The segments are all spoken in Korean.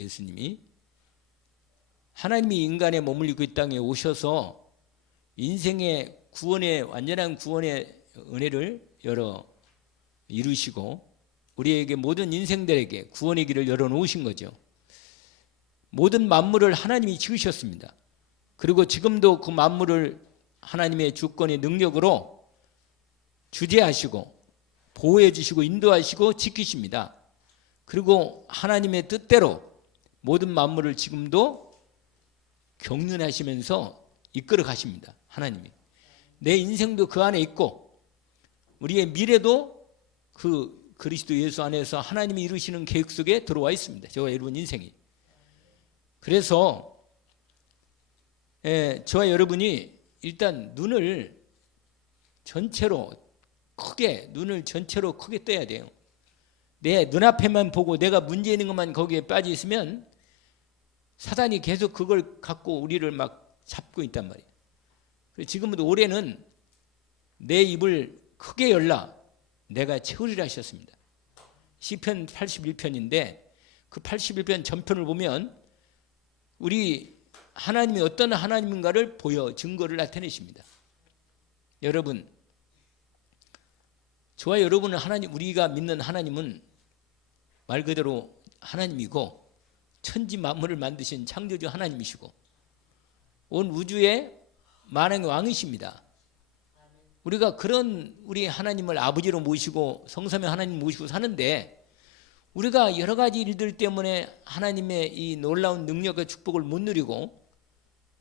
예수님이. 하나님이 인간의 몸을 입고 이 땅에 오셔서 인생의 구원의 완전한 구원의 은혜를 이루시고 우리에게 모든 인생들에게 구원의 길을 열어놓으신 거죠. 모든 만물을 하나님이 지으셨습니다. 그리고 지금도 그 만물을 하나님의 주권의 능력으로 주재하시고 보호해 주시고 인도하시고 지키십니다. 그리고 하나님의 뜻대로 모든 만물을 지금도 경륜하시면서 이끌어 가십니다. 하나님이. 내 인생도 그 안에 있고 우리의 미래도 그 그리스도 예수 안에서 하나님이 이루시는 계획 속에 들어와 있습니다. 저와 여러분 인생이. 그래서 저와 여러분이 일단 눈을 전체로 크게 떠야 돼요. 내 눈앞에만 보고 내가 문제 있는 것만 거기에 빠져 있으면 사단이 계속 그걸 갖고 우리를 막 잡고 있단 말이에요. 지금부터 올해는 내 입을 크게 열라 내가 채우리라 하셨습니다. 시편 81편인데 그 81편 전편을 보면 우리 하나님이 어떤 하나님인가를 증거를 나타내십니다. 여러분, 저와 여러분은 우리가 믿는 하나님은 말 그대로 하나님이고 천지 만물을 만드신 창조주 하나님이시고 온 우주의 만왕의 왕이십니다. 우리가 그런 우리 하나님을 아버지로 모시고 성삼위 하나님 모시고 사는데 우리가 여러 가지 일들 때문에 하나님의 이 놀라운 능력과 축복을 못 누리고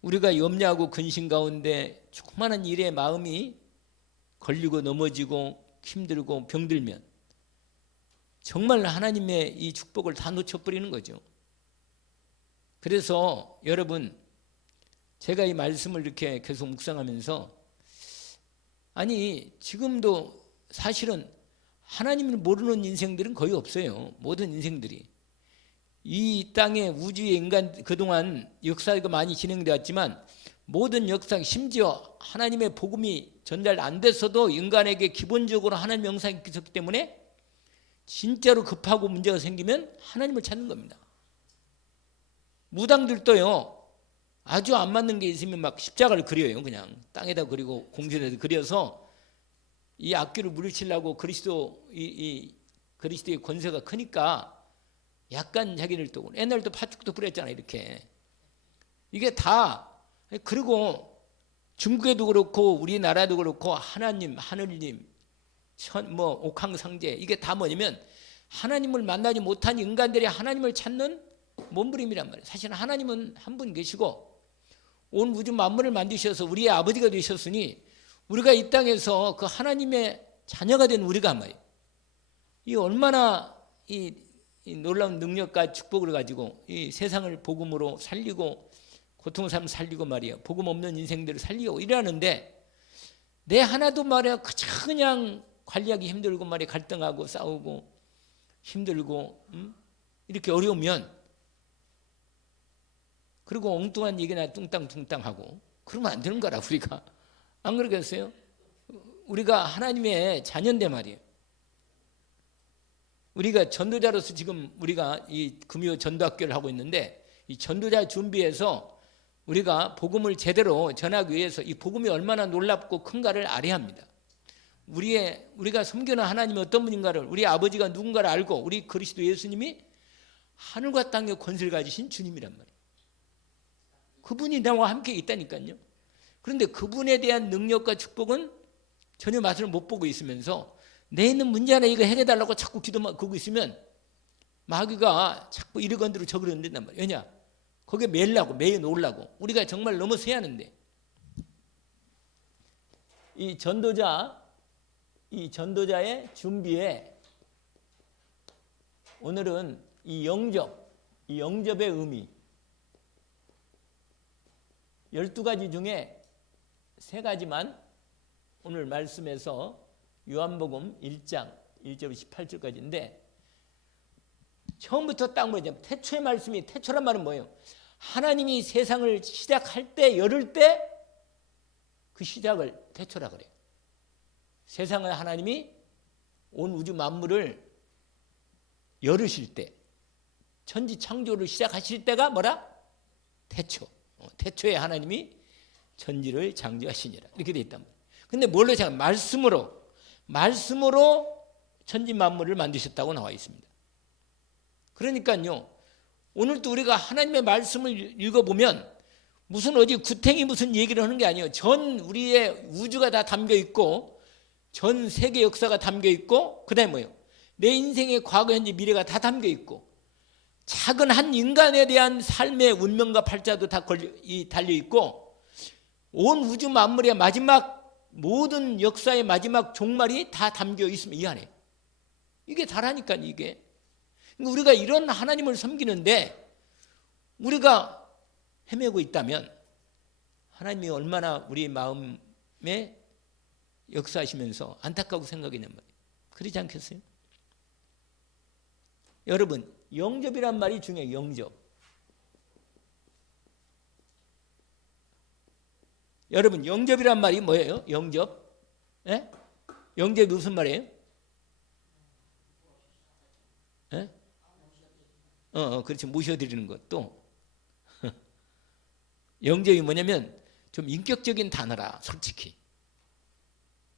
우리가 염려하고 근심 가운데 조그마한 일에 마음이 걸리고 넘어지고 힘들고 병들면 정말 하나님의 이 축복을 다 놓쳐버리는 거죠. 그래서 여러분 제가 이 말씀을 이렇게 계속 묵상하면서 아니 지금도 사실은 하나님을 모르는 인생들은 거의 없어요. 모든 인생들이. 이 땅에 우주의 인간 그동안 역사가 많이 진행되었지만 모든 역사 심지어 하나님의 복음이 전달 안 됐어도 인간에게 기본적으로 하나님 영상이 있었기 때문에 진짜로 급하고 문제가 생기면 하나님을 찾는 겁니다. 무당들도요. 아주 안 맞는 게 있으면 막 십자가를 그려요. 그냥 땅에다 그리고 공중에다 그려서 이 악기를 물리치려고 그리스도의 권세가 크니까 약간 자기를 또 옛날에도 팥죽도 뿌렸잖아요. 이렇게 이게 다 그리고 중국에도 그렇고 우리나라도 그렇고 하나님 하늘님 옥황상제 이게 다 뭐냐면 하나님을 만나지 못한 인간들이 하나님을 찾는 몸부림이란 말이에요. 사실 하나님은 한 분 계시고 온 우주 만물을 만드셔서 우리의 아버지가 되셨으니 우리가 이 땅에서 그 하나님의 자녀가 된 우리가 말이에요. 이 얼마나 이 놀라운 능력과 축복을 가지고 이 세상을 복음으로 살리고 고통의 삶을 살리고 말이에요. 복음 없는 인생들을 살리고 이러는데 내 하나도 말이야 그냥 관리하기 힘들고 말이야 갈등하고 싸우고 힘들고 이렇게 어려우면 그리고 엉뚱한 얘기나 뚱땅뚱땅하고 그러면 안 되는 거라 우리가. 안 그러겠어요? 우리가 하나님의 자녀인데 말이에요. 우리가 전도자로서 지금 우리가 이 금요 전도학교를 하고 있는데 이 전도자 준비해서 우리가 복음을 제대로 전하기 위해서 이 복음이 얼마나 놀랍고 큰가를 알아야 합니다. 우리가 섬기는 하나님이 어떤 분인가를 우리 아버지가 누군가를 알고 우리 그리스도 예수님이 하늘과 땅의 권세를 가지신 주님이란 말이에요. 그분이 나와 함께 있다니까요. 그런데 그분에 대한 능력과 축복은 전혀 맛을 못 보고 있으면서 내 있는 문제 하나 이거 해결해달라고 자꾸 기도만 그러고 있으면 마귀가 자꾸 이리 건드리고 저리 건드린단 말이에요. 왜냐? 거기에 매여 놓으려고. 우리가 정말 넘어서야 하는데 이 전도자의 준비에 오늘은 이 영접의 의미 12가지 중에 3가지만 오늘 말씀에서 요한복음 1장 1절부터 18절까지인데 처음부터 딱 뭐죠? 태초의 말씀이 태초란 말은 뭐예요? 하나님이 세상을 시작할 때 열을 때 그 시작을 태초라 그래요. 세상을 하나님이 온 우주 만물을 열으실 때 천지 창조를 시작하실 때가 뭐라? 태초. 태초에 하나님이 천지를 창조하시니라. 이렇게 돼 있단 말이에요. 근데 뭘로 생각? 말씀으로 천지 만물을 만드셨다고 나와 있습니다. 그러니까요, 오늘도 우리가 하나님의 말씀을 읽어보면 무슨 어디 구탱이 무슨 얘기를 하는 게 아니에요. 전 우리의 우주가 다 담겨 있고, 전 세계 역사가 담겨 있고, 그 다음에 뭐예요? 내 인생의 과거, 현재, 미래가 다 담겨 있고, 작은 한 인간에 대한 삶의 운명과 팔자도 다 달려 있고, 온 우주 만물의 마지막 모든 역사의 마지막 종말이 다 담겨 있으면 이 안에. 이게 다라니까 이게. 우리가 이런 하나님을 섬기는데 우리가 헤매고 있다면 하나님이 얼마나 우리 마음에 역사하시면서 안타까고 생각했냔 말이에요. 그러지 않겠어요? 여러분, 영접이란 말이 중요해요. 영접. 여러분, 영접이란 말이 뭐예요? 영접? 예? 영접이 무슨 말이에요? 예? 그렇지. 모셔드리는 것도. 영접이 뭐냐면 좀 인격적인 단어라, 솔직히.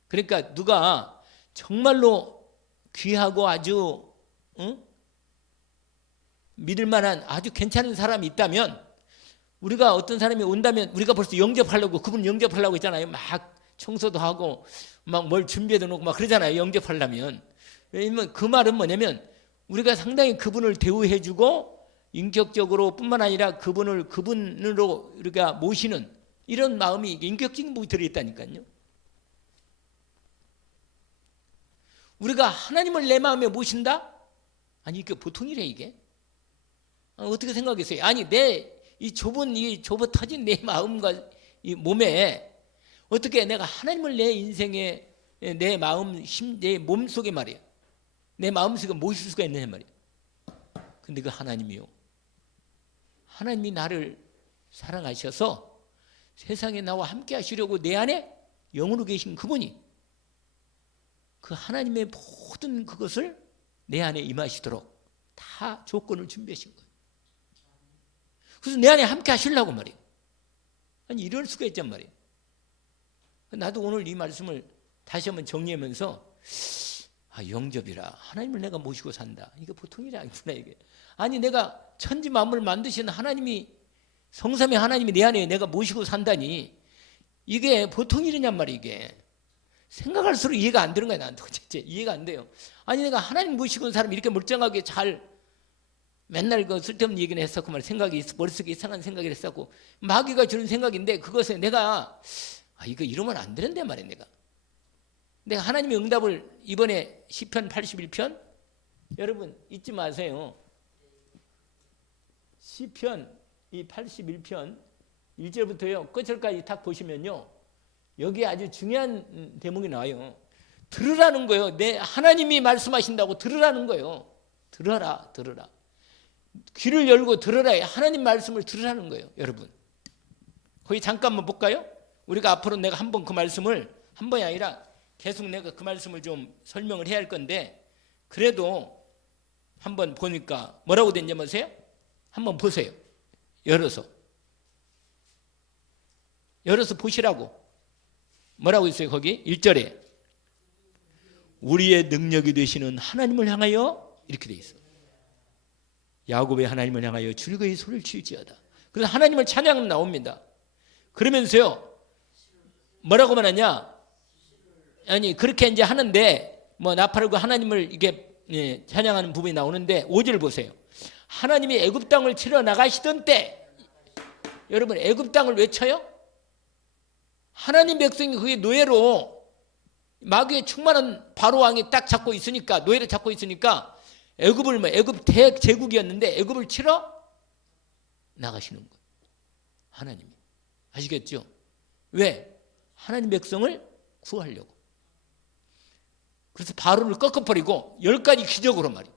그러니까 누가 정말로 귀하고 아주 믿을 만한 아주 괜찮은 사람이 있다면, 우리가 어떤 사람이 온다면 우리가 벌써 영접하려고, 그분 영접하려고 했잖아요. 막 청소도 하고 막 뭘 준비해도 놓고 막 그러잖아요. 영접하려면. 왜냐면 그 말은 뭐냐면 우리가 상당히 그분을 대우해주고 인격적으로 뿐만 아니라 그분으로 우리가 모시는 이런 마음이 인격적인 부분이 들어있다니까요. 우리가 하나님을 내 마음에 모신다? 아니 이게 보통 일이에요 이게. 어떻게 생각했어요? 아니 이 좁아 터진 내 마음과 이 몸에 어떻게 내가 하나님을 내 인생에 내 마음, 내 몸속에 말이에요. 내 마음속에 모실 수가 있느냐 말이에요. 근데 그 하나님이요. 하나님이 나를 사랑하셔서 세상에 나와 함께 하시려고 내 안에 영으로 계신 그분이 그 하나님의 모든 그것을 내 안에 임하시도록 다 조건을 준비하신 거예요. 그래서 내 안에 함께 하시려고 말이에요. 아니 이럴 수가 있단 말이에요. 나도 오늘 이 말씀을 다시 한번 정리하면서 영접이라 하나님을 내가 모시고 산다. 이게 보통 일이 아니구나 이게. 아니 내가 천지 만물을 만드신 하나님이, 성삼의 하나님이 내 안에 내가 모시고 산다니 이게 보통 일이냔 말이에요. 이게 생각할수록 이해가 안 되는 거야. 나한테 진짜 이해가 안 돼요. 아니 내가 하나님 모시고 온 사람이 이렇게 멀쩡하게 잘 맨날 그 쓸데없는 얘기는 했었고 말 생각이 머릿속에 이상한 생각을 했었고 마귀가 주는 생각인데 그것에 내가 이거 이러면 안 되는데 말이야. 내가 하나님의 응답을 이번에 시편 81편 여러분 잊지 마세요. 시편 이 81편 1절부터요 끝절까지 딱 보시면요 여기 아주 중요한 대목이 나와요. 들으라는 거예요. 내 하나님이 말씀하신다고 들으라는 거예요. 들어라. 귀를 열고 들어라. 하나님 말씀을 들으라는 거예요. 여러분 거기 잠깐만 볼까요? 우리가 앞으로 내가 한번 그 말씀을 한 번이 아니라 계속 내가 그 말씀을 좀 설명을 해야 할 건데 그래도 한번 보니까 뭐라고 됐냐면 아세요? 한번 보세요. 열어서 보시라고. 뭐라고 있어요 거기? 1절에 우리의 능력이 되시는 하나님을 향하여 이렇게 돼 있어요. 야곱의 하나님을 향하여 즐거이 소리를 지을지어다. 그래서 하나님을 찬양하면 나옵니다. 그러면서요 뭐라고 말하냐? 아니 그렇게 이제 하는데 뭐 나팔고 하나님을 이게 찬양하는 부분이 나오는데 5절 보세요. 하나님이 애굽 땅을 치러 나가시던 때 여러분 애굽 땅을 왜 쳐요? 하나님 백성이 그게 노예로 마귀의 충만한 바로 왕이 딱 잡고 있으니까 노예를 잡고 있으니까 애굽 대제국이었는데 애굽을 치러 나가시는 거예요. 하나님이. 아시겠죠? 왜? 하나님 백성을 구하려고. 그래서 바로를 꺾어버리고 10가지 기적으로 말이에요.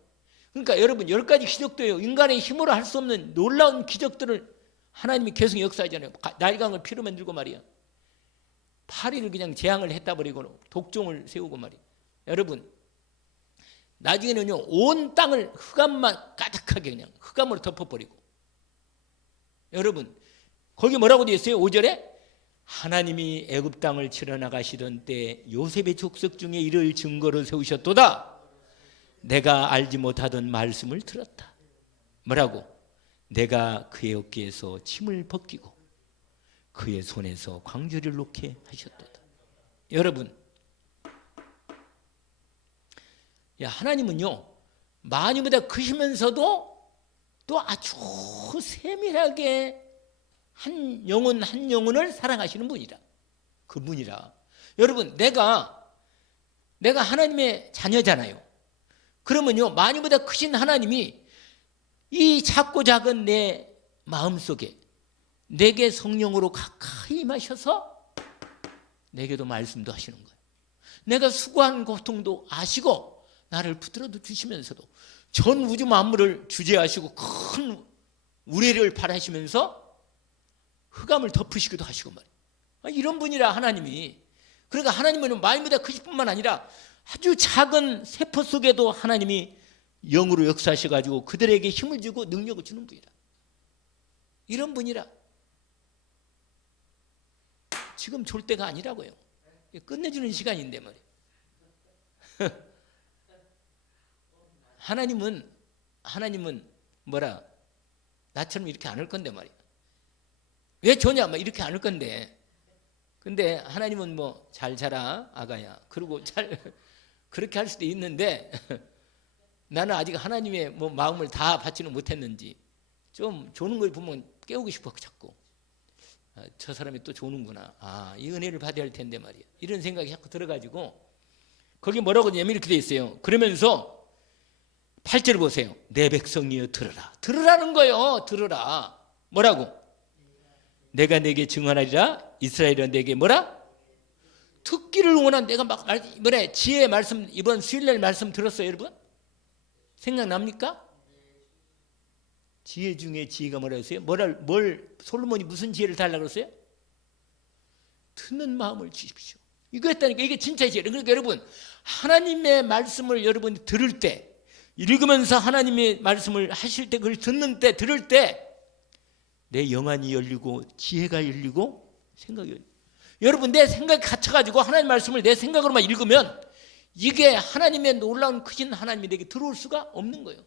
그러니까 여러분 10가지 기적도요. 인간의 힘으로 할 수 없는 놀라운 기적들을 하나님이 계속 역사하잖아요. 나일강을 피로 만들고 말이야. 파리를 그냥 재앙을 했다 버리고 독종을 세우고 말이에요. 여러분 나중에는요 온 땅을 흑암만 가득하게 그냥 흑암으로 덮어버리고. 여러분 거기 뭐라고 되어 있어요? 5절에 하나님이 애굽 땅을 치러 나가시던 때 요셉의 족속 중에 이를 증거로 세우셨도다. 내가 알지 못하던 말씀을 들었다. 뭐라고? 내가 그의 어깨에서 침을 벗기고 그의 손에서 광주를 놓게 하셨도다. 여러분, 하나님은요 많이보다 크시면서도 또 아주 세밀하게 한 영혼 한 영혼을 사랑하시는 분이라. 그분이라. 여러분, 내가 하나님의 자녀잖아요. 그러면요 많이보다 크신 하나님이 이 작고 작은 내 마음속에 내게 성령으로 가까이 임하셔서 내게도 말씀도 하시는 거예요. 내가 수고한 고통도 아시고 나를 붙들어 주시면서도 전 우주 만물을 주재하시고 큰 우레를 바라시면서 흑암을 덮으시기도 하시고 말이에요. 이런 분이라 하나님이. 그러니까 하나님은 많이보다 크실 뿐만 아니라 아주 작은 세포 속에도 하나님이 영으로 역사하셔가지고 그들에게 힘을 주고 능력을 주는 분이라. 이런 분이라. 지금 졸 때가 아니라고요. 끝내주는 시간인데 말이에요. 하나님은 뭐라 나처럼 이렇게 안 할 건데 말이에요. 왜 조냐? 막 이렇게 안 할 건데. 근데 하나님은 뭐 잘 자라 아가야. 그리고 그렇게 할 수도 있는데 나는 아직 하나님의 뭐 마음을 다 받지는 못했는지 좀 조는 걸 보면 깨우고 싶어 자꾸. 저 사람이 또 조는구나. 이 은혜를 받아야 할 텐데 말이야. 이런 생각이 자꾸 들어가지고 거기 뭐라고 하냐면 이렇게 돼 있어요. 그러면서 8절 보세요. 내 백성이여 들으라. 들으라는 거예요. 들으라. 뭐라고? 내가 내게 증언하리라. 이스라엘은 내게 뭐라? 듣기를 원한. 내가 막 지혜의 말씀 이번 수요일날 말씀 들었어요 여러분? 생각납니까? 지혜 중에 지혜가 뭐라 했어요? 뭘 솔로몬이 무슨 지혜를 달라고 그랬어요? 듣는 마음을 주십시오. 이거 했다니까. 이게 진짜 지혜. 그러니까 여러분 하나님의 말씀을 여러분이 들을 때 읽으면서 하나님의 말씀을 하실 때 그걸 듣는 때 들을 때 내 영안이 열리고 지혜가 열리고 생각이 열리고. 여러분 내 생각이 갇혀가지고 하나님 말씀을 내 생각으로만 읽으면 이게 하나님의 놀라운 크신 하나님이 내게 들어올 수가 없는 거예요.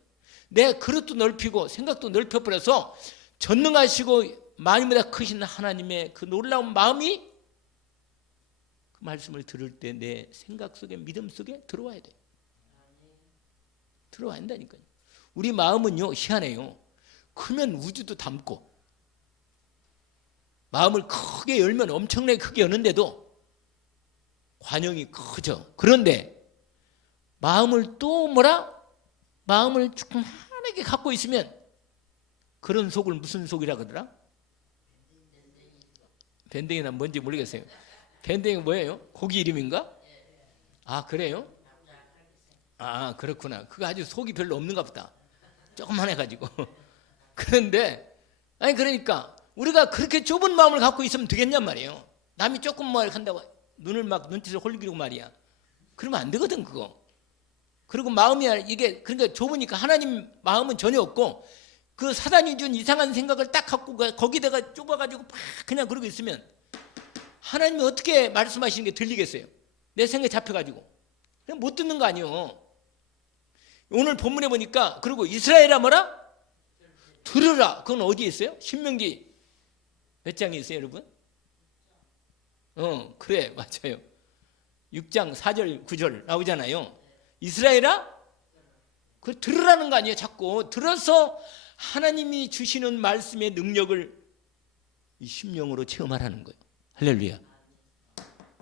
내 그릇도 넓히고 생각도 넓혀버려서 전능하시고 만유보다 크신 하나님의 그 놀라운 마음이 그 말씀을 들을 때 내 생각 속에 믿음 속에 들어와야 돼요. 들어와야 한다니까요. 우리 마음은요 희한해요. 크면 우주도 담고 마음을 크게 열면 엄청나게 크게 여는데도 관용이 크죠. 그런데 마음을 또 마음을 조그맣게 갖고 있으면 그런 속을 무슨 속이라 그러더라? 밴댕이나 뭔지 모르겠어요. 밴댕이 뭐예요? 고기 이름인가? 그래요? 그렇구나. 그거 아주 속이 별로 없는가 보다. 조금만 해가지고. 그런데 그러니까 우리가 그렇게 좁은 마음을 갖고 있으면 되겠냔 말이에요. 남이 조금 뭐 한다고 눈을 막 눈짓을 홀리고 말이야. 그러면 안 되거든 그거. 그리고 마음이 이게 그러니까 좁으니까 하나님 마음은 전혀 없고 그 사단이 준 이상한 생각을 딱 갖고 거기다가 좁아가지고 막 그냥 그러고 있으면 하나님이 어떻게 말씀하시는 게 들리겠어요? 내 생각에 잡혀가지고 그냥 못 듣는 거 아니에요. 오늘 본문에 보니까 그리고 이스라엘아 뭐라? 들으라. 그건 어디에 있어요? 신명기 몇 장에 있어요 여러분? 그래 맞아요. 6장 4절 9절 나오잖아요. 이스라엘아 그 들으라는 거 아니에요. 자꾸 들어서 하나님이 주시는 말씀의 능력을 이 심령으로 체험하라는 거예요. 할렐루야.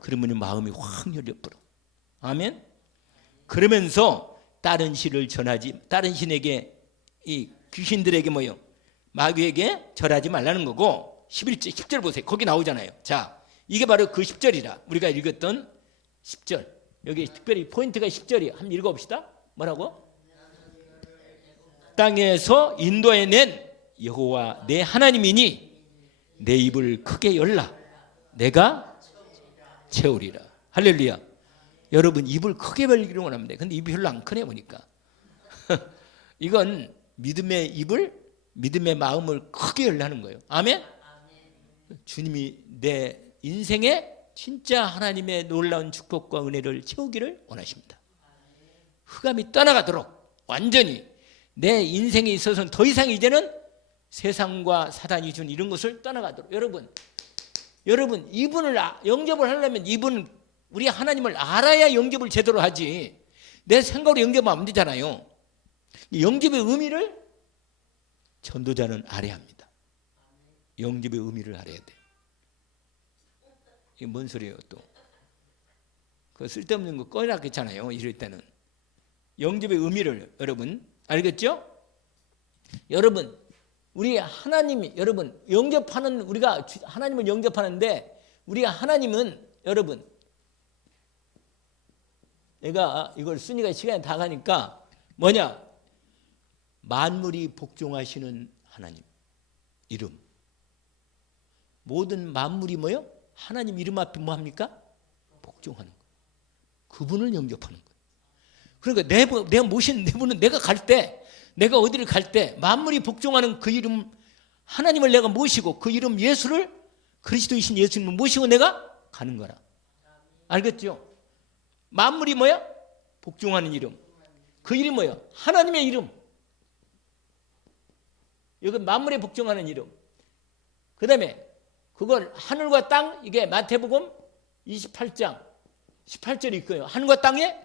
그러면 마음이 확 열려버려. 아멘. 그러면서 다른 신에게 이 귀신들에게 마귀에게 절하지 말라는 거고. 10절 보세요. 거기 나오잖아요. 자, 이게 바로 그 10절이라. 우리가 읽었던 10절. 여기 특별히 포인트가 10절이에요. 한번 읽어봅시다. 뭐라고? 땅에서 인도해낸 여호와 내 하나님이니 내 입을 크게 열라. 내가 채우리라. 할렐루야. 여러분 입을 크게 벌리기를 원합니다. 근데 입이 별로 안 크네 보니까. 이건 믿음의 입을, 믿음의 마음을 크게 열라는 거예요. 아멘? 주님이 내 인생에 진짜 하나님의 놀라운 축복과 은혜를 채우기를 원하십니다. 흑암이 떠나가도록 완전히 내 인생에 있어서는 더 이상 이제는 세상과 사단이 준 이런 것을 떠나가도록. 여러분 이분을 영접을 하려면 이분 우리 하나님을 알아야 영접을 제대로 하지. 내 생각으로 영접하면 안 되잖아요. 영접의 의미를 전도자는 알아야 합니다. 영접의 의미를 알아야 돼요. 이게 뭔 소리예요 또? 그 쓸데없는 거 꺼내놨겠잖아요. 이럴 때는. 영접의 의미를 여러분 알겠죠? 여러분 우리 하나님이 여러분 영접하는 우리가 하나님을 영접하는데 우리가 하나님은 여러분 내가 이걸 쓰니까 시간이 다 가니까 뭐냐? 만물이 복종하시는 하나님 이름. 모든 만물이 뭐요? 하나님 이름 앞에 뭐 합니까? 복종하는 거예요. 그분을 영접하는 거예요. 그러니까 내가 모신 내분은 내가 갈 때, 내가 어디를 갈 때 만물이 복종하는 그 이름 하나님을 내가 모시고 그 이름 예수를 그리스도이신 예수님을 모시고 내가 가는 거라. 알겠죠? 만물이 뭐야? 복종하는 이름. 그 이름이 뭐야? 하나님의 이름. 여기 만물에 복종하는 이름. 그 다음에 그걸 하늘과 땅, 이게 마태복음 28장 18절이 있고요. 하늘과 땅에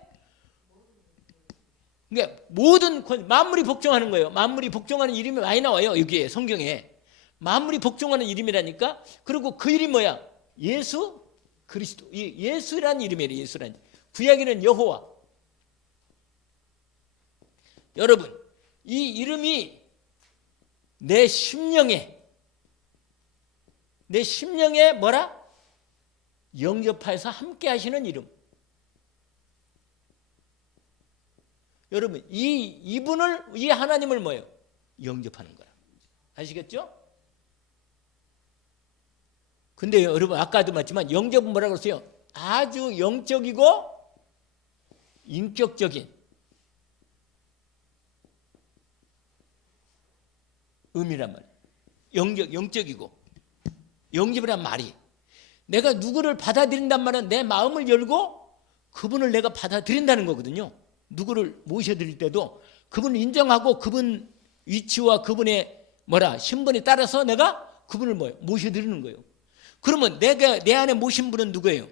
그러니까 모든 만물이 복종하는 거예요. 만물이 복종하는 이름이 많이 나와요. 여기에 성경에. 만물이 복종하는 이름이라니까. 그리고 그 이름이 뭐야? 예수 그리스도. 이 예수라는 이름이에요. 예수라는. 구약에는 여호와. 여러분 이 이름이 내 심령에 뭐라? 영접하여서 함께 하시는 이름. 여러분 이분을 이 하나님을 뭐예요? 영접하는 거야. 아시겠죠? 근데 여러분 아까도 말했지만 영접은 뭐라고 그랬어요? 아주 영적이고 인격적인 의미란 말이에요. 영적이고 영접이란 말이 내가 누구를 받아들인단 말은 내 마음을 열고 그분을 내가 받아들인다는 거거든요. 누구를 모셔드릴 때도 그분을 인정하고 그분 위치와 그분의 신분에 따라서 내가 그분을 모셔드리는 거예요. 그러면 내가 내 안에 모신 분은 누구예요?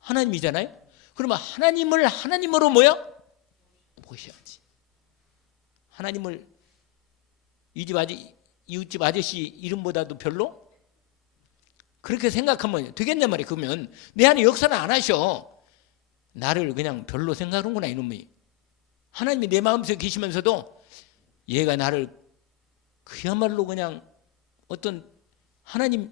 하나님이잖아요. 그러면 하나님을 하나님으로 모셔야지. 하나님을 이웃집 아저씨 이름보다도 별로? 그렇게 생각하면 되겠냐 말이에요. 그러면 내 안에 역사는 안 하셔. 나를 그냥 별로 생각하는구나 이놈이. 하나님이 내 마음속에 계시면서도 얘가 나를 그야말로 그냥 어떤 하나님이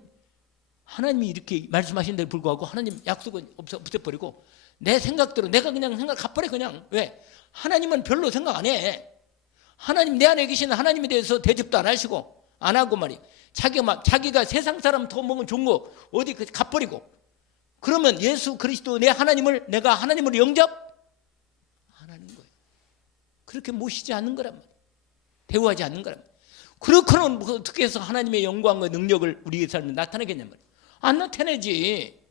이렇게 말씀하신 데에 불구하고 하나님 약속은 없애버리고 내 생각대로 내가 그냥 생각 갚아래 그냥. 왜? 하나님은 별로 생각 안 해. 하나님 내 안에 계신 하나님에 대해서 대접도 안 하시고 안 하고 말이에요. 자기가 세상 사람 더 먹으면 좋은 거 어디 갚아버리고 그러면 예수 그리스도 내 하나님을 내가 하나님으로 영접 안 하는 거예요. 그렇게 모시지 않는 거란 말이에요. 대우하지 않는 거란 말이에요. 그렇게는 어떻게 해서 하나님의 영광과 능력을 우리의 삶에 나타내겠냔 말이에요. 안 나타내지.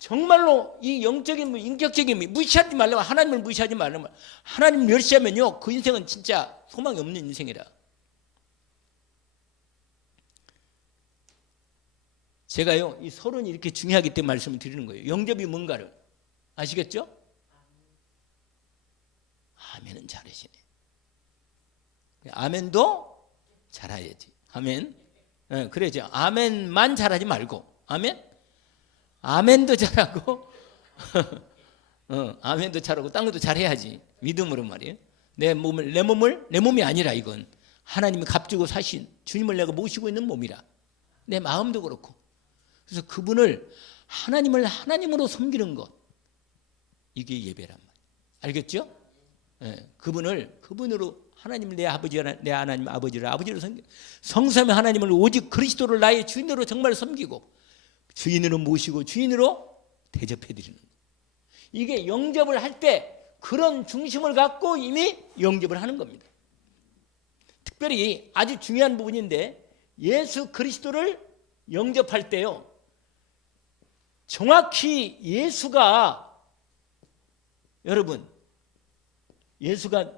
정말로 이 영적인 인격적인 무시하지 말라고 하나님을 무시하지 말라고 하나님 멸시하면요 그 인생은 진짜 소망이 없는 인생이라. 제가요 이 서론이 이렇게 중요하기 때문에 말씀을 드리는 거예요. 영접이 뭔가를 아시겠죠? 아멘은 잘하시네. 아멘도 잘해야지. 아멘. 네, 그래야죠. 아멘만 잘하지 말고 아멘. 아멘도 잘하고 아멘도 잘하고 딴 것도 잘해야지. 믿음으로 말이에요. 내 몸이 아니라 이건 하나님이 값주고 사신 주님을 내가 모시고 있는 몸이라. 내 마음도 그렇고. 그래서 그분을 하나님을 하나님으로 섬기는 것 이게 예배란 말이에요. 알겠죠? 네, 그분으로 하나님을 내 아버지라 내 하나님 아버지로 섬기고 성삼위 하나님을 오직 그리스도를 나의 주인으로 정말 섬기고 주인으로 모시고 주인으로 대접해드리는 거예요. 이게 영접을 할 때 그런 중심을 갖고 이미 영접을 하는 겁니다. 특별히 아주 중요한 부분인데 예수 그리스도를 영접할 때요, 정확히 여러분 예수가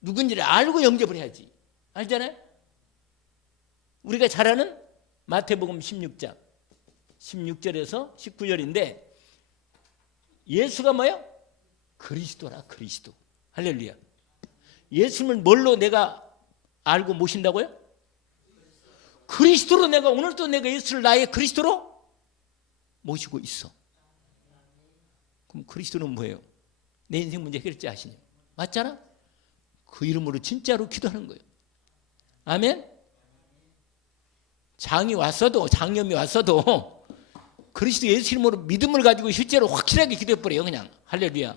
누군지를 알고 영접을 해야지. 알잖아요? 우리가 잘 아는 마태복음 16장 16절에서 19절인데 예수가 뭐예요? 그리스도라, 그리스도. 할렐루야. 예수님을 뭘로 내가 알고 모신다고요? 그리스도로. 내가 오늘도 내가 예수를 나의 그리스도로 모시고 있어. 그럼 그리스도는 뭐예요? 내 인생 문제 해결자 하시냐? 맞잖아? 그 이름으로 진짜로 기도하는 거예요. 아멘? 장염이 왔어도 그리스도 예수 이름으로 믿음을 가지고 실제로 확실하게 기도해버려요. 그냥. 할렐루야.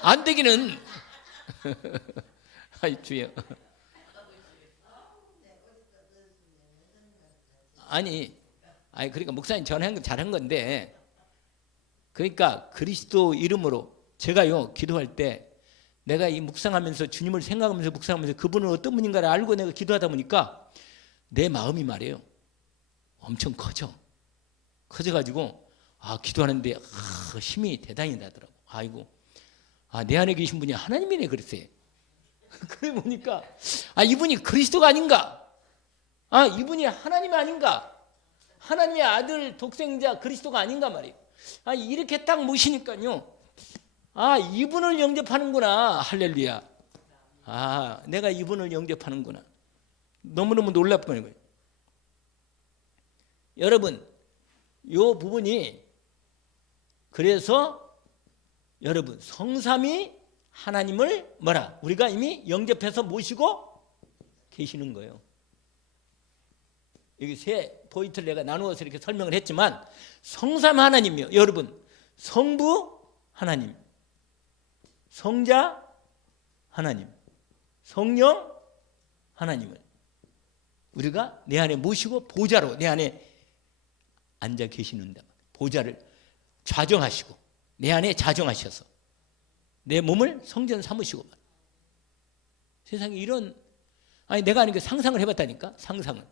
안 되기는 아이 주여. 아니 그러니까 목사님 전한 건 잘한 건데, 그러니까 그리스도 이름으로 제가요 기도할 때 내가 이 묵상하면서 주님을 생각하면서 묵상하면서 그분은 어떤 분인가를 알고 내가 기도하다 보니까 내 마음이 말이에요 엄청 커져가지고 기도하는데 힘이 대단히 나더라고. 아이고, 내 안에 계신 분이 하나님이네 그랬어요. 그래 보니까 이분이 그리스도가 아닌가, 이분이 하나님이 아닌가, 하나님의 아들 독생자 그리스도가 아닌가 말이에요. 이렇게 딱 모시니까요, 이분을 영접하는구나. 할렐루야. 내가 이분을 영접하는구나. 너무너무 놀랍거든요. 여러분, 이 부분이 그래서 여러분 성삼위 하나님을 우리가 이미 영접해서 모시고 계시는 거예요. 여기 세 포인트를 내가 나누어서 이렇게 설명을 했지만 성삼 하나님이요. 여러분, 성부 하나님, 성자 하나님, 성령 하나님을 우리가 내 안에 모시고 보좌로 내 안에 앉아 계시는다. 보좌를 좌정하시고 내 안에 좌정하셔서 내 몸을 성전 삼으시고. 세상에 이런 내가 아니까 상상을 해봤다니까. 상상을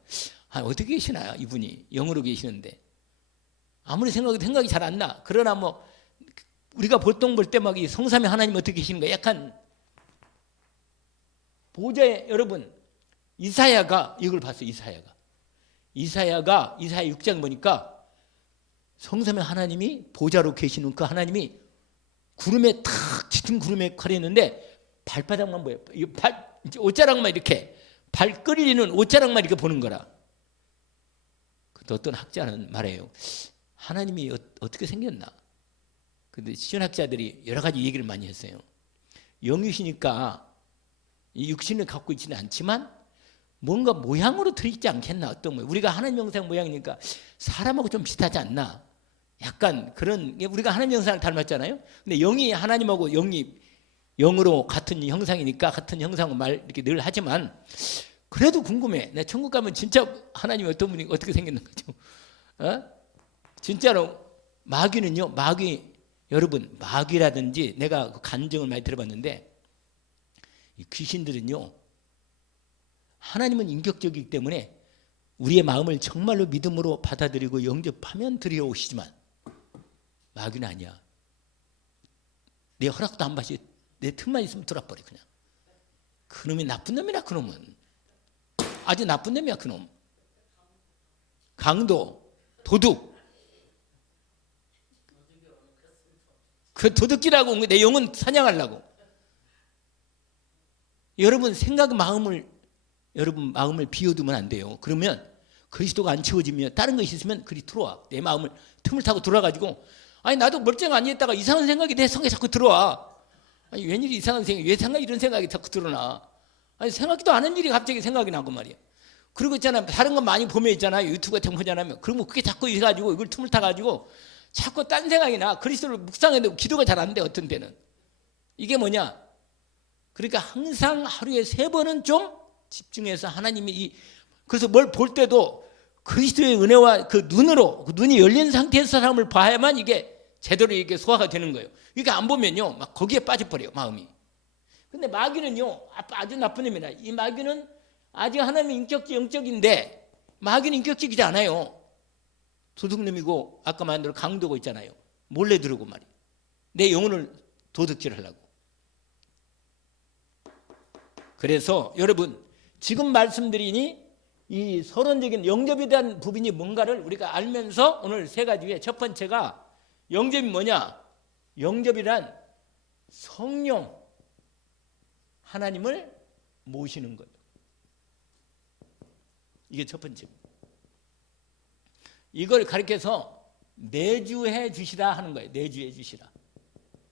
어떻게 계시나요? 이분이 영으로 계시는데 아무리 생각이 잘 안 나. 그러나 우리가 보통 볼 때 막 이 성삼위 하나님 어떻게 계시는가 약간 보좌에 여러분 이사야가 이걸 봤어요. 이사야 6장 보니까 성삼위 하나님이 보좌로 계시는 그 하나님이 구름에 탁 짙은 구름에 가려있는데 발바닥만 보여요. 옷자락만 이렇게 발 끓이는 옷자락만 이렇게 보는 거라. 근데 어떤 학자는 말해요. 하나님이 어떻게 생겼나? 근데 신학자들이 여러 가지 얘기를 많이 했어요. 영이시니까 이 육신을 갖고 있지는 않지만 뭔가 모양으로 들어있지 않겠나? 어떤 모양. 우리가 하나님 형상 모양이니까 사람하고 좀 비슷하지 않나? 약간 그런, 우리가 하나님 형상을 닮았잖아요. 근데 영이 하나님하고 영으로 같은 형상이니까 같은 형상을 이렇게 늘 하지만 그래도 궁금해. 내가 천국 가면 진짜 하나님이 어떤 분이 어떻게 생겼는 거죠? 진짜로 마귀는요. 여러분 마귀라든지 내가 간증을 많이 들어봤는데 이 귀신들은요. 하나님은 인격적이기 때문에 우리의 마음을 정말로 믿음으로 받아들이고 영접하면 들여오시지만 마귀는 아니야. 내 허락도 안 받지. 내 틈만 있으면 들어버려 그냥. 그놈이 나쁜 놈이라. 그놈은 아주 나쁜 놈이야. 그놈. 강도, 도둑. 그 도둑질하고 온 거 내 영혼 사냥하려고. 여러분 마음을 비워두면 안 돼요. 그러면 그리스도가 안 채워지면 다른 것이 있으면 그리 들어와. 내 마음을 틈을 타고 들어와가지고 나도 멀쩡 안 했다가 이상한 생각이 내 성에 자꾸 들어와. 웬일이 이상한 생각이, 왜 이런 생각이 자꾸 드러나. 생각도 안 한 일이 갑자기 생각이 나고 말이야. 그리고 있잖아, 다른 거 많이 보면 있잖아, 유튜브 같은 거 보잖아요. 그러면 그게 자꾸 해가지고 이걸 틈을 타가지고 자꾸 딴 생각이 나. 그리스도를 묵상해도 기도가 잘 안 돼. 어떤 때는. 이게 뭐냐? 그러니까 항상 하루에 3번은 좀 집중해서 하나님이 그래서 뭘 볼 때도 그리스도의 은혜와 그 눈으로, 그 눈이 열린 상태에서 사람을 봐야만 이게 제대로 이렇게 소화가 되는 거예요. 이게 안 보면요, 막 거기에 빠져버려요, 마음이. 근데 마귀는요, 아주 나쁜 놈이다. 이 마귀는 아직 하나님의 인격적 영적인데 마귀는 인격적이지 않아요. 도둑놈이고 아까 말한 대로 강도고 있잖아요. 몰래 들어오고 말이에요. 내 영혼을 도둑질하려고. 그래서 여러분 지금 말씀드리니 이 서론적인 영접에 대한 부분이 뭔가를 우리가 알면서 오늘 세 가지 중에 첫 번째가 영접이 뭐냐? 영접이란 성령 하나님을 모시는 거예요. 이게 첫 번째. 이걸 가르쳐서 내주해 주시라 하는 거예요. 내주해 주시라.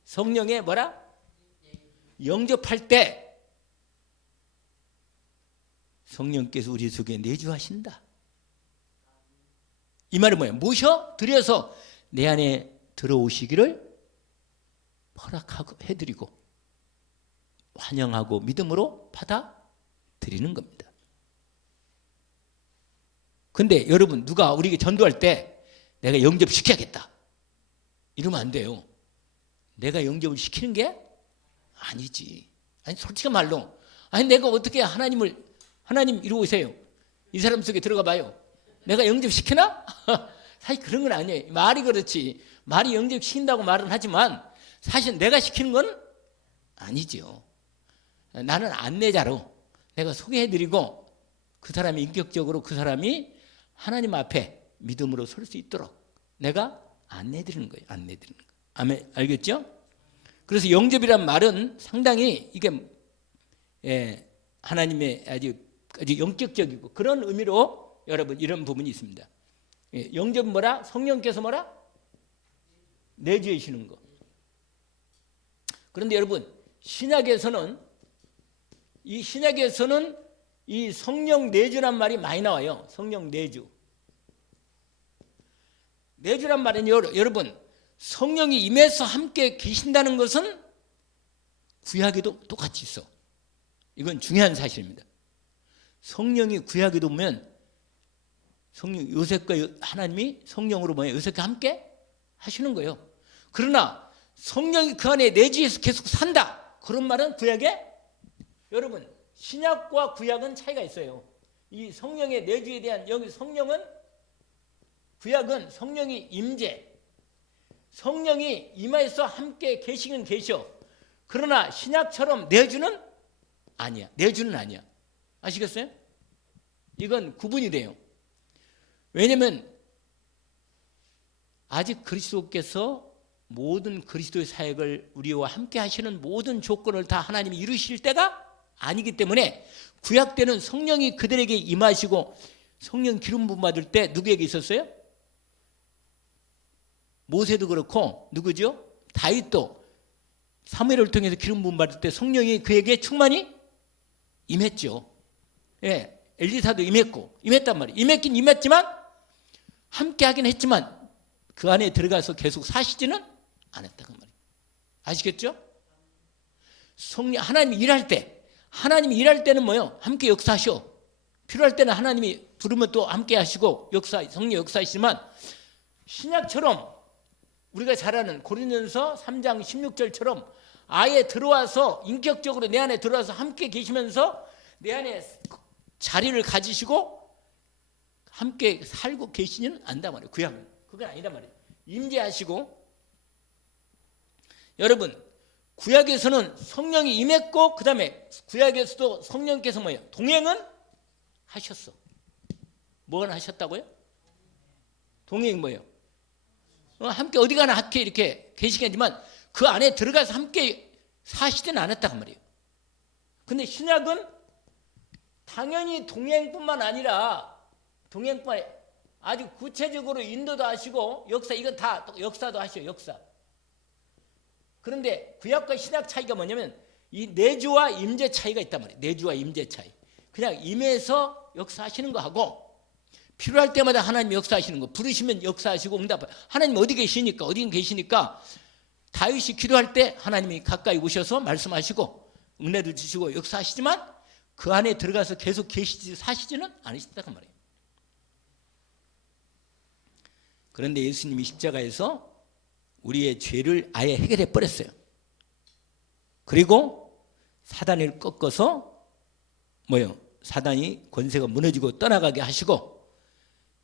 성령의 뭐라? 영접할 때 성령께서 우리 속에 내주하신다. 이 말은 뭐예요? 모셔 드려서 내 안에 들어오시기를 허락하고 해드리고 환영하고 믿음으로 받아들이는 겁니다. 근데 여러분 누가 우리에게 전도할 때 내가 영접시켜야겠다 이러면 안 돼요. 내가 영접을 시키는 게 아니지. 아니 솔직한 말로 아니 내가 어떻게 하나님 이러고 오세요. 이 사람 속에 들어가 봐요. 내가 영접시키나? 사실 그런 건 아니에요. 말이 그렇지. 말이 영접시킨다고 말은 하지만 사실 내가 시키는 건 아니죠. 나는 안내자로 내가 소개해드리고 그 사람이 인격적으로 그 사람이 하나님 앞에 믿음으로 설 수 있도록 내가 안내드리는 거예요. 안내드리는 거. 아멘. 알겠죠? 그래서 영접이란 말은 상당히 이게 하나님의 아주 영격적이고 그런 의미로 여러분 이런 부분이 있습니다. 영접은 뭐라? 성령께서 뭐라? 내주시는 거. 그런데 여러분 신약에서는 이 성령 내주란 말이 많이 나와요. 성령 내주. 내주란 말은 여러분 성령이 임해서 함께 계신다는 것은 구약에도 똑같이 있어. 이건 중요한 사실입니다. 성령이 구약에도 보면 성령 요셉과 하나님이 성령으로 요셉과 함께 하시는 거예요. 그러나 성령이 그 안에 내주해서 계속 산다. 그런 말은 구약에 여러분 신약과 구약은 차이가 있어요. 이 성령의 내주에 대한 여기 구약은 성령이 임재, 성령이 임해서 함께 계시긴 계셔. 그러나 신약처럼 내주는 아니야. 내주는 아니야. 아시겠어요? 이건 구분이 돼요. 왜냐하면 아직 그리스도께서 모든 그리스도의 사역을 우리와 함께 하시는 모든 조건을 다 하나님이 이루실 때가 아니기 때문에 구약 때는 성령이 그들에게 임하시고 성령 기름 부음 받을 때 누구에게 있었어요? 모세도 그렇고 누구죠? 다윗도 사무엘을 통해서 기름 부음 받을 때 성령이 그에게 충만히 임했죠. 예, 엘리사도 임했단 말이에요. 임했긴 임했지만 함께 하긴 했지만 그 안에 들어가서 계속 사시지는 않았다고 말이에요. 아시겠죠? 하나님이 일할 때는 뭐예요? 함께 역사하셔. 필요할 때는 하나님이 부르면 또 함께 하시고 성령 역사하시지만 신약처럼 우리가 잘 아는 고린도전서 3장 16절처럼 아예 들어와서 인격적으로 내 안에 들어와서 함께 계시면서 내 안에 자리를 가지시고 함께 살고 계시지는 않단 말이에요. 구약은 그건 아니란 말이에요. 임재하시고 여러분 구약에서는 성령이 임했고 그 다음에 구약에서도 성령께서 뭐예요? 동행은 하셨어. 뭐가 하셨다고요? 동행이 뭐예요? 함께 어디 가나 함께 이렇게 계시겠지만 그 안에 들어가서 함께 사시지는 않았다고 말이에요. 근데 신약은 당연히 동행뿐만 아니라 아주 구체적으로 인도도 하시고 이건 다 역사도 하셔요. 역사. 그런데 구약과 신약 차이가 뭐냐면 이 내주와 임재 차이가 있단 말이에요. 내주와 임재 차이. 그냥 임해서 역사하시는 거 하고 필요할 때마다 하나님 역사하시는 거. 부르시면 역사하시고 응답하고. 하나님 어디 계시니까 다윗이 기도할 때 하나님이 가까이 오셔서 말씀하시고 은혜도 주시고 역사하시지만 그 안에 들어가서 계속 사시지는 않으셨다고 말이에요. 그런데 예수님이 십자가에서 우리의 죄를 아예 해결해 버렸어요. 그리고 사단을 꺾어서 뭐요? 사단이 권세가 무너지고 떠나가게 하시고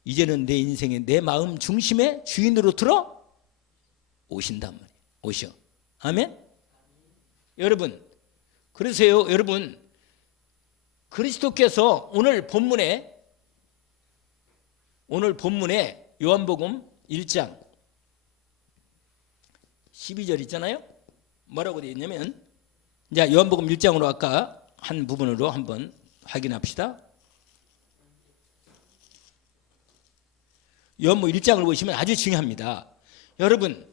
이제는 내 인생의 내 마음 중심의 주인으로 들어 오신단 말이에요. 오셔. 아멘? 여러분, 그러세요. 여러분, 그리스도께서 오늘 본문에 요한복음 1장 12절 있잖아요. 뭐라고 되어 있냐면, 자, 요한복음 1장으로 아까 한 부분으로 한번 확인합시다. 요한복음 1장을 보시면 아주 중요합니다. 여러분,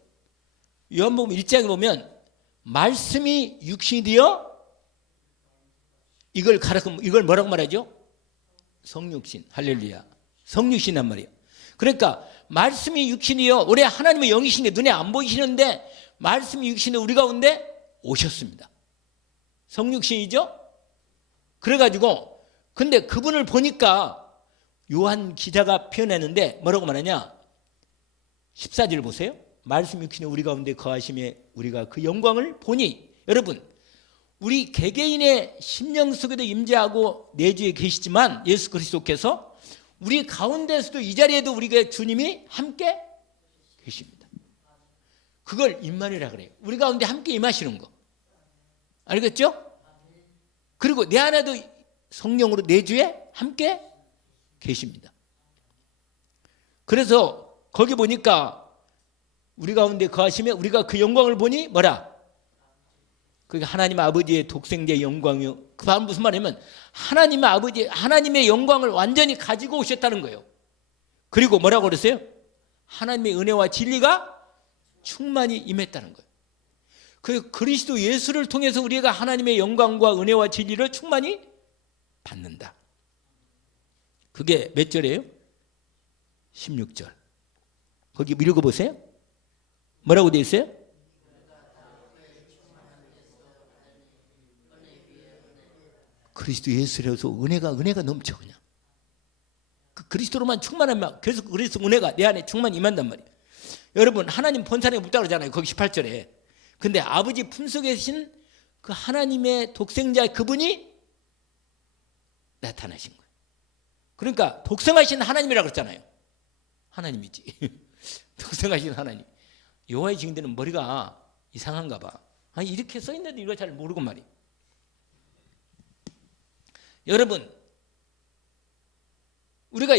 요한복음 1장에 보면 말씀이 육신이 되어 이걸 뭐라고 말하죠? 성육신. 할렐루야. 성육신이란 말이에요. 그러니까 말씀이 육신이요. 올해 하나님의 영이신 게 눈에 안 보이시는데 말씀이 육신이 우리 가운데 오셨습니다. 성육신이죠? 그래가지고 근데 그분을 보니까 요한 기자가 표현했는데 뭐라고 말하냐? 14절 보세요. 말씀 육신이 우리 가운데 거하심에 우리가 그 영광을 보니. 여러분, 우리 개개인의 심령 속에도 임재하고 내주에 계시지만 예수 그리스도께서 우리 가운데서도 이 자리에도 우리가 주님이 함께 계십니다. 그걸 임만이라 그래요. 우리 가운데 함께 임하시는 거. 알겠죠? 그리고 내 안에도 성령으로 내주에 함께 계십니다. 그래서 거기 보니까 우리 가운데 거하시며 우리가 그 영광을 보니 뭐라? 그게 하나님 아버지의 독생자의 영광이요. 그 다음 무슨 말이냐면 하나님 아버지, 하나님의 영광을 완전히 가지고 오셨다는 거예요. 그리고 뭐라고 그랬어요? 하나님의 은혜와 진리가 충만히 임했다는 거예요. 그 그리스도 예수를 통해서 우리가 하나님의 영광과 은혜와 진리를 충만히 받는다. 그게 몇 절이에요? 16절. 거기 읽어보세요. 뭐라고 되어 있어요? 그리스도 예수라서 은혜가 넘쳐 그냥. 그 그리스도로만 충만하면 계속 그리스도 은혜가 내 안에 충만히 임한단 말이에요. 여러분, 하나님 본산에 묻다 그러잖아요. 거기 18절에. 근데 아버지 품속에 계신 그 하나님의 독생자 그분이 나타나신 거예요. 그러니까 독생하신 하나님이라고 그랬잖아요. 하나님이지. 독생하신 하나님. 여호와의 증인들은 머리가 이상한가 봐. 아니, 이렇게 써있는데 이거 잘 모르고 말이에요. 여러분, 우리가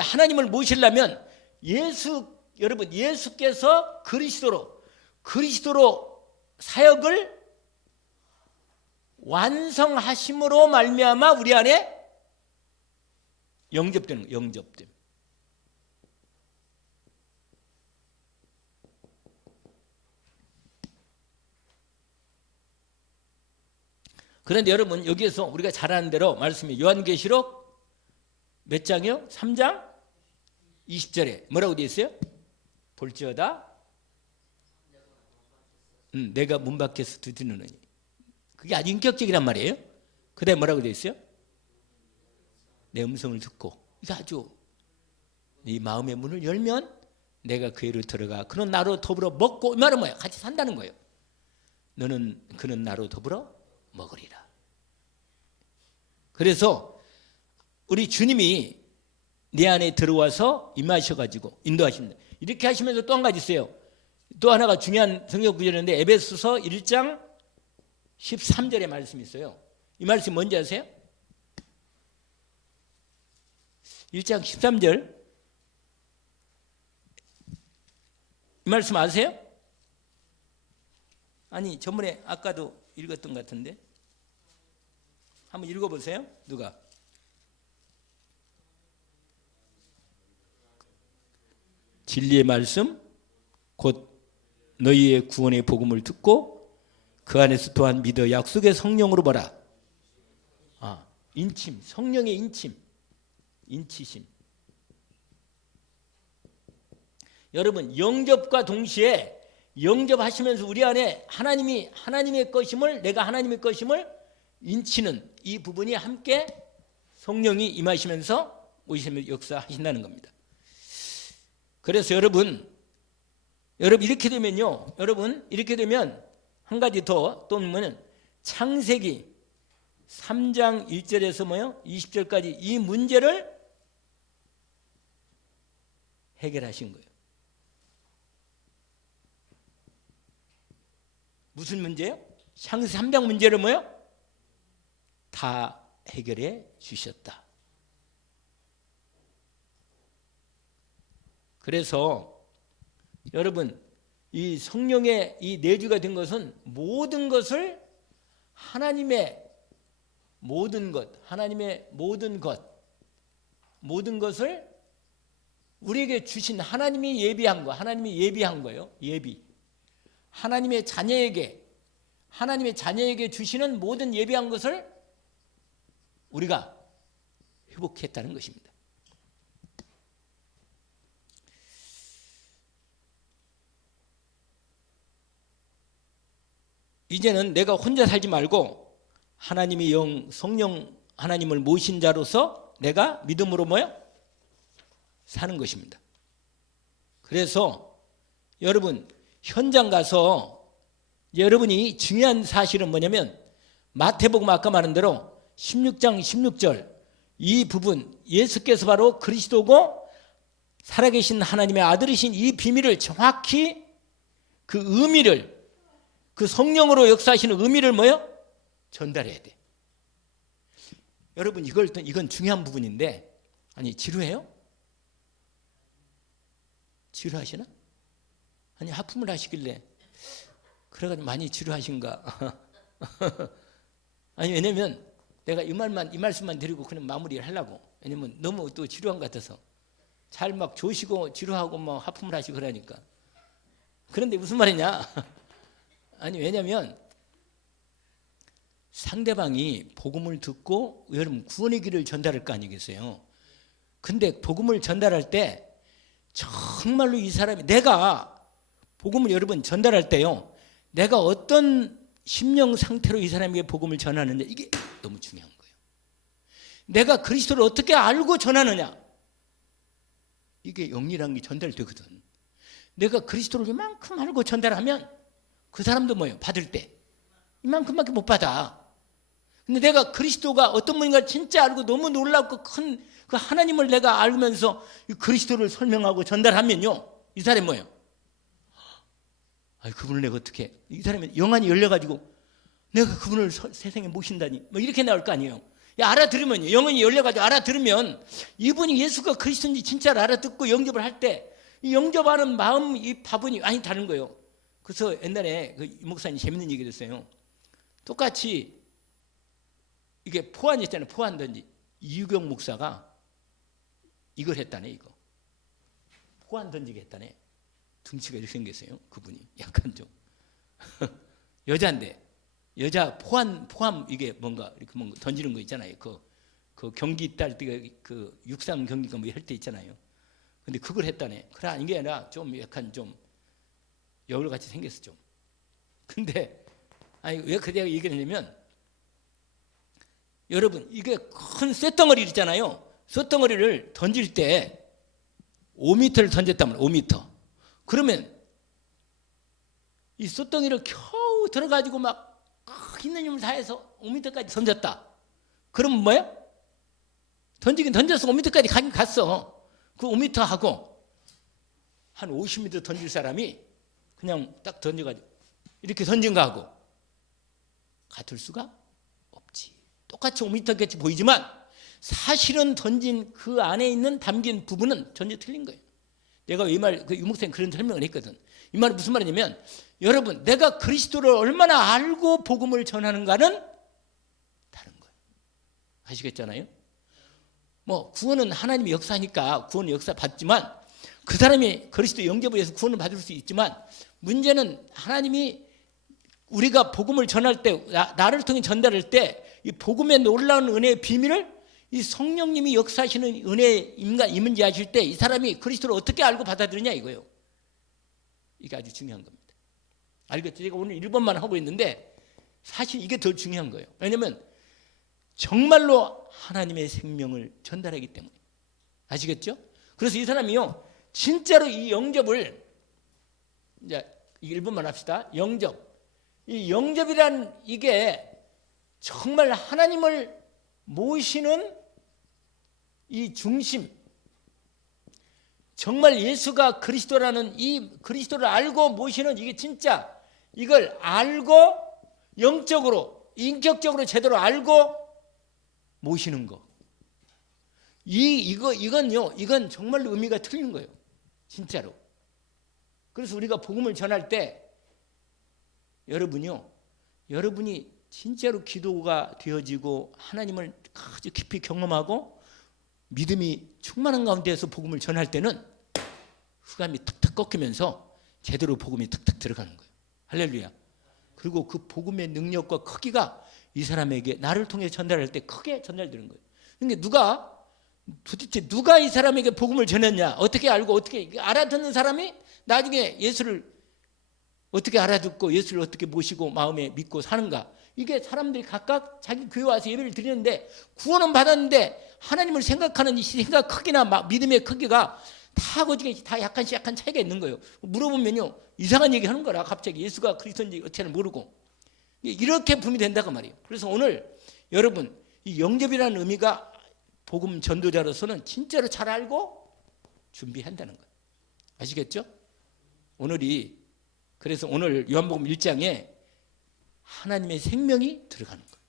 하나님을 모시려면 여러분, 예수께서 그리스도로 사역을 완성하심으로 말미암아 우리 안에 영접되는 거예요. 영접됨. 그런데 여러분, 여기에서 우리가 잘 아는 대로 말씀이 요한계시록 몇 장이요? 3장 20절에 뭐라고 되어 있어요? 볼지어다 내가 문 밖에서 두드리느니. 그게 아주 인격적이란 말이에요. 그 다음에 뭐라고 되어 있어요? 내 음성을 듣고. 이게 아주 네 마음의 문을 열면 내가 그 애를 들어가 그는 나로 더불어 먹고. 이 말은 뭐야? 같이 산다는 거예요. 그는 나로 더불어 먹으리라. 그래서 우리 주님이 내 안에 들어와서 임하셔가지고 인도하십니다. 이렇게 하시면서 또 한 가지 있어요. 또 하나가 중요한 성경 구절인데 에베소서 1장 13절의 말씀이 있어요. 이 말씀이 뭔지 아세요? 1장 13절 이 말씀 아세요? 아니, 전번에 아까도 읽었던 것 같은데 한번 읽어보세요. 누가? 진리의 말씀 곧 너희의 구원의 복음을 듣고 그 안에서 또한 믿어 약속의 성령으로 뭐라? 인침, 성령의 인치심. 여러분, 영접과 동시에 영접하시면서 우리 안에 하나님의 것임을, 내가 하나님의 것임을 인치는 이 부분이 함께 성령이 임하시면서 오시면서 역사하신다는 겁니다. 그래서 여러분, 여러분 이렇게 되면요. 여러분 이렇게 되면 한 가지 더 또 보면 창세기 3장 1절에서 뭐요? 20절까지 이 문제를 해결하신 거예요. 무슨 문제요? 창세기 3장 문제를 뭐요? 다 해결해 주셨다. 그래서 여러분 이 성령의 이 내주가 된 것은 모든 것을 하나님의 모든 것, 하나님의 모든 것을 우리에게 주신 하나님이 예비한 거, 하나님이 예비한 거예요. 예비. 하나님의 자녀에게 주시는 모든 예비한 것을 우리가 회복했다는 것입니다. 이제는 내가 혼자 살지 말고 하나님의 영, 성령 하나님을 모신 자로서 내가 믿음으로 뭐요? 사는 것입니다. 그래서 여러분 현장 가서 여러분이 중요한 사실은 뭐냐면 마태복음 아까 말한 대로 16장 16절 이 부분 예수께서 바로 그리스도고 살아계신 하나님의 아들이신 이 비밀을 정확히 그 의미를 그 성령으로 역사하시는 의미를 뭐요? 전달해야 돼. 여러분 이건 중요한 부분인데 아니 지루해요? 지루하시나? 아니 하품을 하시길래 그래가지고 많이 지루하신가? 아니 왜냐면 내가 이 말씀만 드리고 그냥 마무리를 하려고. 왜냐면 너무 또 지루한 것 같아서 잘 막 조시고 지루하고 막 하품을 하시고 그러니까. 그런데 무슨 말이냐? 아니 왜냐면 상대방이 복음을 듣고 여러분 구원의 길을 전달할 거 아니겠어요? 근데 복음을 전달할 때 정말로 이 사람이 내가 복음을 여러분 전달할 때요. 내가 어떤 심령 상태로 이 사람에게 복음을 전하느냐 이게 너무 중요한 거예요. 내가 그리스도를 어떻게 알고 전하느냐 이게 영리란 게 전달되거든. 내가 그리스도를 이만큼 알고 전달하면 그 사람도 뭐예요? 받을 때 이만큼밖에 못 받아. 근데 내가 그리스도가 어떤 분인가 진짜 알고 너무 놀랍고 큰 그 하나님을 내가 알면서 그리스도를 설명하고 전달하면요 이 사람이 뭐예요? 그분을 내가 어떻게 이 사람이 영안이 열려가지고 내가 그분을 세상에 모신다니 뭐 이렇게 나올 거 아니에요. 알아들으면요 영안이 열려가지고 알아들으면 이분이 예수가 그리스도인지 진짜를 알아듣고 영접을 할 때 이 영접하는 마음 이 바분이 많이 다른 거예요. 그래서 옛날에 그 목사님 재밌는 얘기를 했어요. 똑같이 이게 포환 있잖아요. 포환든지 이유경 목사가 이걸 했다네. 이거 포환 던지게 했다네. 등치가 이렇게 생겼어요. 그분이 약간 좀 여자인데 여자 포함 이게 뭔가 이렇게 뭔가 던지는 거 있잖아요. 그 경기 딸 때 그 육상 경기가 뭐 할 때 있잖아요. 근데 그걸 했다네. 그래 아닌 게 아니라 좀 약간 좀 여울같이 생겼어 좀. 근데 아니 왜 그 내가 얘기를 하냐면 여러분 이게 큰 쇳덩어리 있잖아요. 쇳덩어리를 던질 때 5m를 던졌다면 5m. 그러면 이 쇳덩이를 겨우 들어가지고 막 있는 힘을 다해서 5m까지 던졌다. 그러면 뭐예요? 던지긴 던져서 5m까지 가긴 갔어. 그 5m 하고 한 50m 던질 사람이 그냥 딱 던져가지고 이렇게 던진 거하고 같을 수가 없지. 똑같이 5m같이 보이지만 사실은 던진 그 안에 있는 담긴 부분은 전혀 틀린 거예요. 내가 이 말, 그 유목사님 그런 설명을 했거든. 이 말은 무슨 말이냐면 여러분 내가 그리스도를 얼마나 알고 복음을 전하는가는 다른 거예요. 아시겠잖아요? 뭐 구원은 하나님의 역사니까 구원 역사 받지만 그 사람이 그리스도 영접을 해서 구원을 받을 수 있지만 문제는 하나님이 우리가 복음을 전할 때 나를 통해 전달할 때 이 복음의 놀라운 은혜의 비밀을 이 성령님이 역사하시는 은혜의 임재하실 때 이 사람이 그리스도를 어떻게 알고 받아들이냐 이거예요. 이게 아주 중요한 겁니다. 알겠죠? 제가 오늘 1번만 하고 있는데 사실 이게 더 중요한 거예요. 왜냐하면 정말로 하나님의 생명을 전달하기 때문에. 아시겠죠? 그래서 이 사람이요 진짜로 이 영접을 이제 1분만 합시다. 영접. 이 영접이란 이게 정말 하나님을 모시는 이 중심, 정말 예수가 그리스도라는 이 그리스도를 알고 모시는 이게 진짜 이걸 알고 영적으로 인격적으로 제대로 알고 모시는 거. 이건 정말로 의미가 틀린 거예요. 진짜로. 그래서 우리가 복음을 전할 때 여러분이 진짜로 기도가 되어지고 하나님을 아주 깊이 경험하고 믿음이 충만한 가운데에서 복음을 전할 때는 흑암이 탁탁 꺾이면서 제대로 복음이 탁탁 들어가는 거예요. 할렐루야. 그리고 그 복음의 능력과 크기가 이 사람에게 나를 통해 전달할 때 크게 전달되는 거예요. 그러니까 도대체 누가 이 사람에게 복음을 전했냐, 어떻게 알고 어떻게 알아듣는 사람이 나중에 예수를 어떻게 알아듣고 예수를 어떻게 모시고 마음에 믿고 사는가. 이게 사람들이 각각 자기 교회 와서 예배를 드리는데 구원은 받았는데 하나님을 생각하는 이 생각 크기나 믿음의 크기가 다 약간 차이가 있는 거예요. 물어보면요 이상한 얘기 하는 거라. 갑자기 예수가 그리스도인지 어떻게 모르고 이렇게 분이된다고 말이에요. 그래서 오늘 여러분 이 영접이라는 의미가 복음 전도자로서는 진짜로 잘 알고 준비한다는 거예요. 아시겠죠? 그래서 오늘 요한복음 1장에 하나님의 생명이 들어가는 거예요.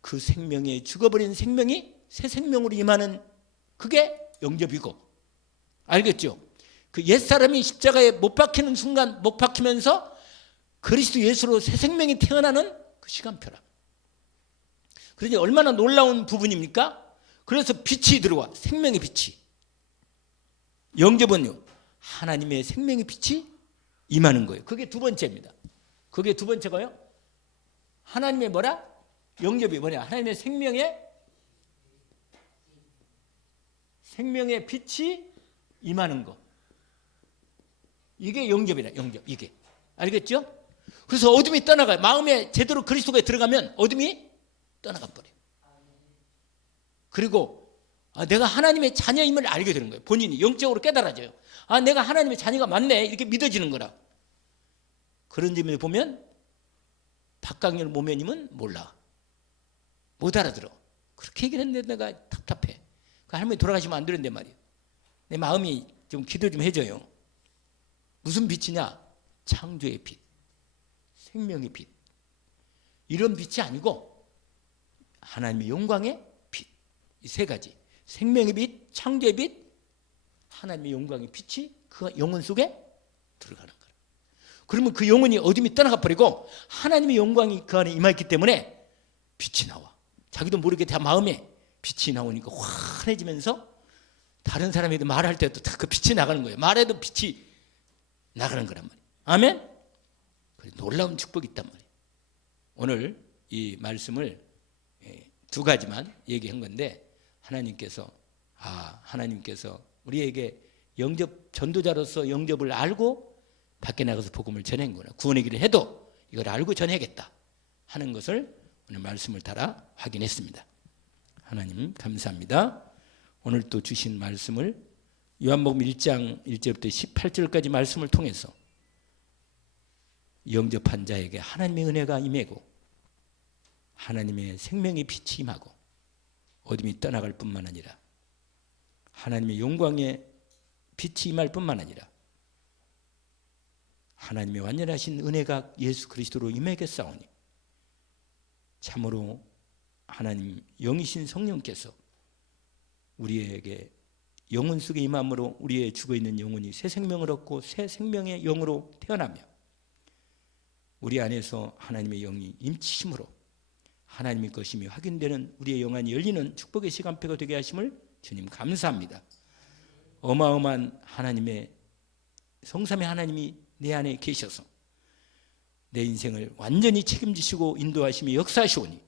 그 생명에 죽어버린 생명이 새 생명으로 임하는 그게 영접이고, 알겠죠? 그 옛사람이 십자가에 못 박히는 순간 못 박히면서 그리스도 예수로 새 생명이 태어나는 그 시간표라. 그러니 얼마나 놀라운 부분입니까? 그래서 빛이 들어와. 생명의 빛이. 영접은요 하나님의 생명의 빛이 임하는 거예요. 그게 두 번째입니다. 그게 두 번째가요 하나님의 뭐라? 영접이 뭐냐? 하나님의 생명의 빛이 임하는 거. 이게 영접이라. 영접. 이게. 알겠죠? 그래서 어둠이 떠나가요. 마음에 제대로 그리스도가 들어가면 어둠이 떠나가 버려요. 그리고 내가 하나님의 자녀임을 알게 되는 거예요. 본인이 영적으로 깨달아져요. 내가 하나님의 자녀가 맞네. 이렇게 믿어지는 거라. 그런 점에 보면 박강렬 모매님은 몰라. 못 알아들어. 그렇게 얘기를 했는데 내가 답답해. 그 할머니 돌아가시면 안 되는데 말이에요. 내 마음이 좀 기도 좀 해줘요. 무슨 빛이냐? 창조의 빛. 생명의 빛. 이런 빛이 아니고 하나님의 영광의 빛. 이 세 가지. 생명의 빛, 창조의 빛, 하나님의 영광의 빛이 그 영혼 속에 들어가는 거예요. 그러면 그 영혼이 어둠이 떠나가 버리고 하나님의 영광이 그 안에 임하였기 때문에 빛이 나와. 자기도 모르게 다 마음에 빛이 나오니까 환해지면서 다른 사람에게 말할 때도 다 그 빛이 나가는 거예요. 말해도 빛이 나가는 거란 말이에요. 아멘? 놀라운 축복이 있단 말이에요. 오늘 이 말씀을 두 가지만 얘기한 건데 하나님께서 우리에게 영접 전도자로서 영접을 알고 밖에 나가서 복음을 전하는구나. 구원의 길을 해도 이걸 알고 전해야겠다 하는 것을 오늘 말씀을 따라 확인했습니다. 하나님 감사합니다. 오늘 또 주신 말씀을 요한복음 1장 1절부터 18절까지 말씀을 통해서 영접한 자에게 하나님의 은혜가 임하고 하나님의 생명의 빛이 임하고 어둠이 떠나갈 뿐만 아니라 하나님의 영광의 빛이 임할 뿐만 아니라 하나님의 완전하신 은혜가 예수 그리스도로 임하겠사오니 참으로 하나님 영이신 성령께서 우리에게 영혼 속에 임함으로 우리의 죽어있는 영혼이 새 생명을 얻고 새 생명의 영으로 태어나며 우리 안에서 하나님의 영이 임치심으로 하나님의 것임이 확인되는 우리의 영안이 열리는 축복의 시간표가 되게 하심을 주님 감사합니다. 어마어마한 하나님의 성삼의 하나님이 내 안에 계셔서 내 인생을 완전히 책임지시고 인도하시며 역사하시오니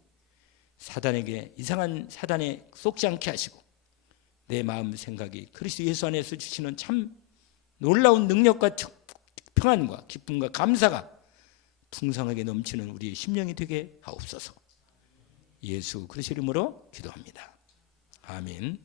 사단에게 이상한 사단에 속지 않게 하시고 내 마음 생각이 그리스도 예수 안에서 주시는 참 놀라운 능력과 평안과 기쁨과 감사가 풍성하게 넘치는 우리의 심령이 되게 하옵소서. 예수 그리스도 이름으로 기도합니다. 아멘.